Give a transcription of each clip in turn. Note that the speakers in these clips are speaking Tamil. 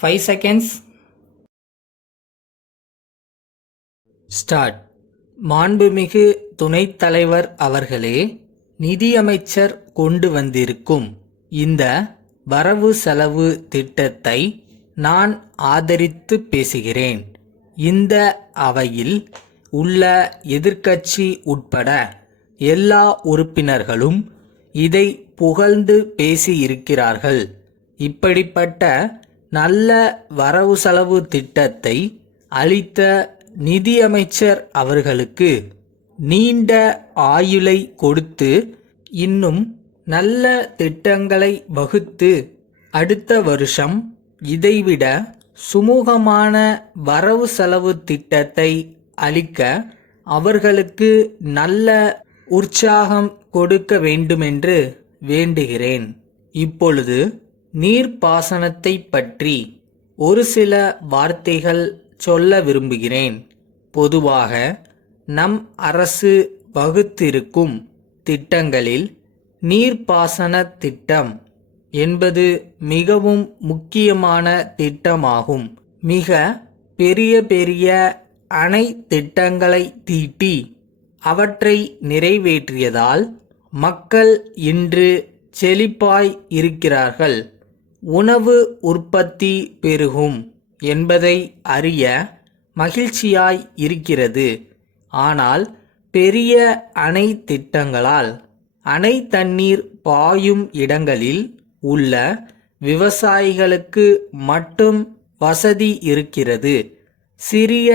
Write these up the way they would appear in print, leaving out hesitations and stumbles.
5 seconds. ஸ்டார்ட். மாண்புமிகு துணைத் தலைவர் அவர்களே, நிதியமைச்சர் கொண்டு வந்திருக்கும் இந்த வரவு செலவு திட்டத்தை நான் ஆதரித்து பேசுகிறேன். இந்த அவையில் உள்ள எதிர்க்கட்சி உட்பட எல்லா உறுப்பினர்களும் இதை புகழ்ந்து பேசியிருக்கிறார்கள். இப்படிப்பட்ட நல்ல வரவு செலவு திட்டத்தை அளித்த நிதியமைச்சர் அவர்களுக்கு நீண்ட ஆயுளை கொடுத்து இன்னும் நல்ல திட்டங்களை வகுத்து அடுத்த வருஷம் இதைவிட சுமூகமான வரவு செலவு திட்டத்தை அளிக்க அவர்களுக்கு நல்ல உற்சாகம் கொடுக்க வேண்டுமென்று வேண்டுகிறேன். இப்பொழுது நீர்ப்பாசனத்தை பற்றி ஒரு சில வார்த்தைகள் சொல்ல விரும்புகிறேன். பொதுவாக நம் அரசு வகுத்திருக்கும் திட்டங்களில் நீர்ப்பாசன திட்டம் என்பது மிகவும் முக்கியமான திட்டமாகும். மிக பெரிய பெரிய அணை திட்டங்களை தீட்டி அவற்றை நிறைவேற்றியதால் மக்கள் இன்று செழிப்பாய் இருக்கிறார்கள். உணவு உற்பத்தி பெருகும் என்பதை அறிய மகிழ்ச்சியாய் இருக்கிறது. ஆனால் பெரிய அணை திட்டங்களால் அணை தண்ணீர் பாயும் இடங்களில் உள்ள விவசாயிகளுக்கு மட்டும் வசதி இருக்கிறது. சிறிய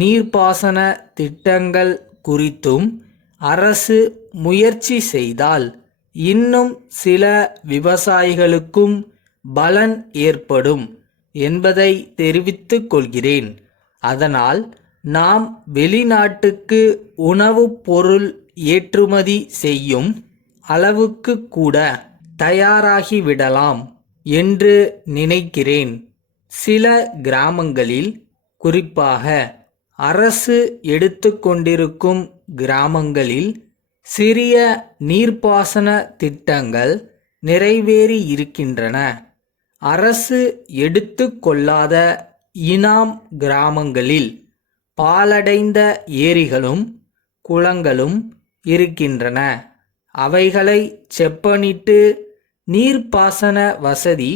நீர்ப்பாசன திட்டங்கள் குறித்தும் அரசு முயற்சி செய்தால் இன்னும் சில விவசாயிகளுக்கும் பலன் ஏற்படும் என்பதை தெரிவித்துக் கொள்கிறேன். அதனால் நாம் வெளிநாட்டுக்கு உணவுப் பொருள் ஏற்றுமதி செய்யும் அளவுக்கு கூட தயாராகிவிடலாம் என்று நினைக்கிறேன். சில கிராமங்களில், குறிப்பாக அரசு எடுத்துக்கொண்டிருக்கும் கிராமங்களில் சிறிய நீர்ப்பாசன திட்டங்கள் நிறைவேறியிருக்கின்றன. அரசு எடுத்து கொள்ளாத இனாம் கிராமங்களில் பாழடைந்த ஏரிகளும் குளங்களும் இருக்கின்றன. அவைகளை செப்பனிட்டு நீர்ப்பாசன வசதி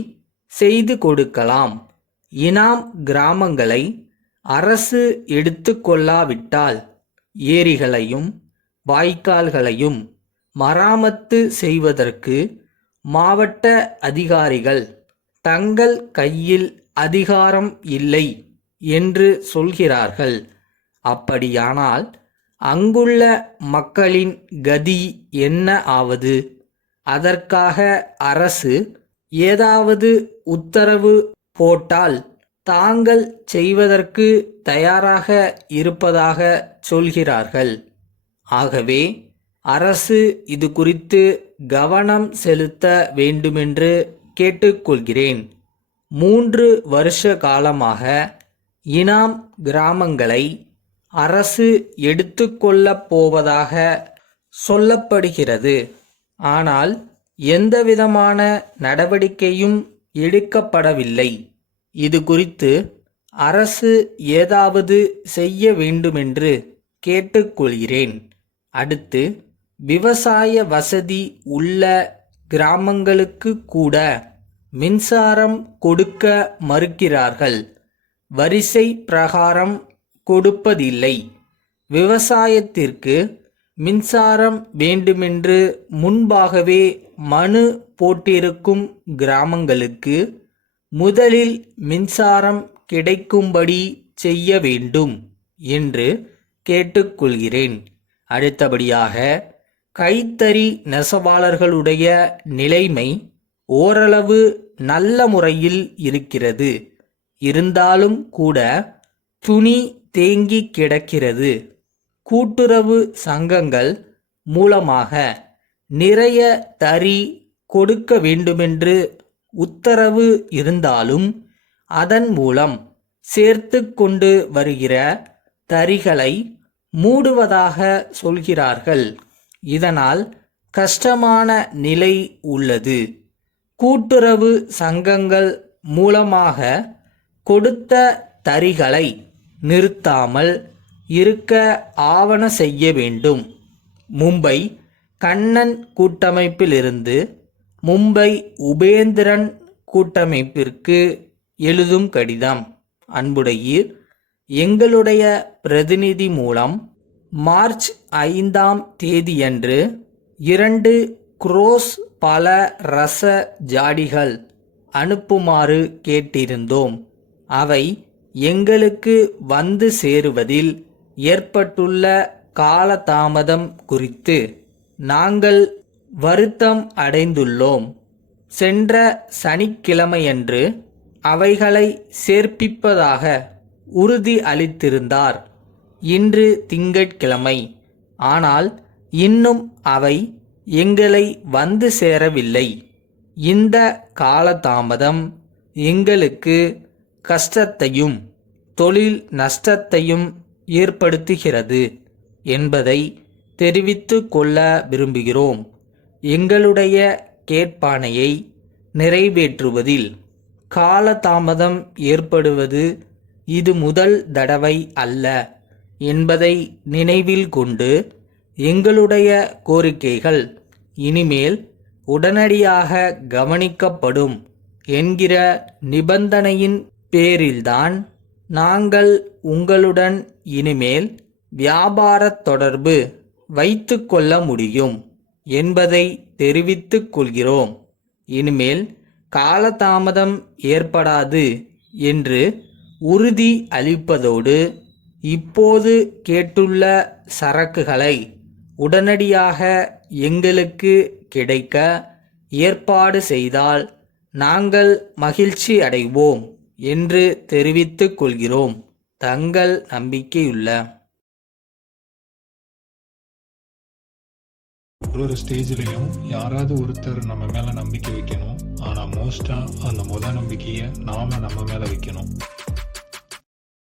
செய்து கொடுக்கலாம். இனாம் கிராமங்களை அரசு எடுத்து கொள்ளாவிட்டால் ஏரிகளையும் வாய்க்கால்களையும் மராமத்து செய்வதற்கு மாவட்ட அதிகாரிகள் தங்கள் கையில் அதிகாரம் இல்லை என்று சொல்கிறார்கள். அப்படியானால் அங்குள்ள மக்களின் கதி என்ன ஆவது? அதற்காக அரசு ஏதாவது உத்தரவு போட்டால் தாங்கள் செய்வதற்கு தயாராக இருப்பதாக சொல்கிறார்கள். ஆகவே அரசு இது குறித்து கவனம் செலுத்த வேண்டுமென்று கேட்டுக்கொள்கிறேன். 3 வருஷ காலமாக இனாம் கிராமங்களை அரசு எடுத்துக்கொள்ளப் போவதாக சொல்லப்படுகிறது. ஆனால் எந்தவிதமான நடவடிக்கையும் எடுக்கப்படவில்லை. இது குறித்து அரசு ஏதாவது செய்ய வேண்டுமென்று கேட்டுக்கொள்கிறேன். அடுத்து, விவசாய வசதி உள்ள கிராமங்களுக்கு கூட மின்சாரம் கொடுக்க மறுக்கிறார்கள். வரிசை பிரகாரம் கொடுப்பதில்லை. விவசாயத்திற்கு மின்சாரம் வேண்டுமென்று முன்பாகவே மனு போட்டிருக்கும் கிராமங்களுக்கு முதலில் மின்சாரம் கிடைக்கும்படி செய்ய வேண்டும் என்று கேட்டுக்கொள்கிறேன். அடுத்தபடியாக, கைத்தறி நெசவாளர்களுடைய நிலைமை ஓரளவு நல்ல முறையில் இருக்கிறது. இருந்தாலும் கூட துணி தேங்கி கிடக்கிறது. கூட்டுறவு சங்கங்கள் மூலமாக நிறைய தறி கொடுக்க வேண்டுமென்று உத்தரவு இருந்தாலும் அதன் மூலம் சேர்த்து கொண்டு வருகிற தறிகளை மூடுவதாக சொல்கிறார்கள். இதனால் கஷ்டமான நிலை உள்ளது. கூட்டுறவு சங்கங்கள் மூலமாக கொடுத்த தறிகளை நிறுத்தாமல் இருக்க ஆவன செய்ய வேண்டும். மும்பை கண்ணன் கூட்டமைப்பிலிருந்து மும்பை உபேந்திரன் கூட்டமைப்பிற்கு எழுதும் கடிதம். அன்புடையீர், எங்களுடைய பிரதிநிதி மூலம் மார்ச் 5ஆம் தேதியன்று 2 குரோஸ் பல ரச ஜாடிகள் அனுப்புமாறு கேட்டிருந்தோம். அவை எங்களுக்கு வந்து சேருவதில் ஏற்பட்டுள்ள காலதாமதம் குறித்து நாங்கள் வருத்தம் அடைந்துள்ளோம். சென்ற சனிக்கிழமையன்று அவைகளை சேர்ப்பிப்பதாக உறுதி அளித்திருந்தார். இன்று திங்கட்கிழமை, ஆனால் இன்னும் அவை எங்களை வந்து சேரவில்லை. இந்த காலதாமதம் எங்களுக்கு கஷ்டத்தையும் தொழில் நஷ்டத்தையும் ஏற்படுத்துகிறது என்பதை தெரிவித்து கொள்ள விரும்புகிறோம். எங்களுடைய கேட்பானையை நிறைவேற்றுவதில் காலதாமதம் ஏற்படுவது இது முதல் தடவை அல்ல என்பதை நினைவில் கொண்டு எங்களுடைய கோரிக்கைகள் இனிமேல் உடனடியாக கவனிக்கப்படும் என்கிற நிபந்தனையின் பேரில்தான் நாங்கள் உங்களுடன் இனிமேல் வியாபார தொடர்பு வைத்து கொள்ள முடியும் என்பதை தெரிவித்துக் கொள்கிறோம். இனிமேல் காலதாமதம் ஏற்படாது என்று உறுதி அளிப்பதோடு இப்போது கேட்டுள்ள சரக்குகளை உடனடியாக எங்களுக்கு கிடைக்க ஏற்பாடு செய்தால் நாங்கள் மகிழ்ச்சி அடைவோம் என்று தெரிவித்துக் கொள்கிறோம். தங்கள் நம்பிக்கையுள்ள ஒரு ஸ்டேஜ்லையும் யாராவது ஒருத்தர் நம்ம மேல நம்பிக்கை வைக்கணும். ஆனா மோஸ்டா அந்த நம்பிக்கையை நாம நம்ம மேல வைக்கணும்.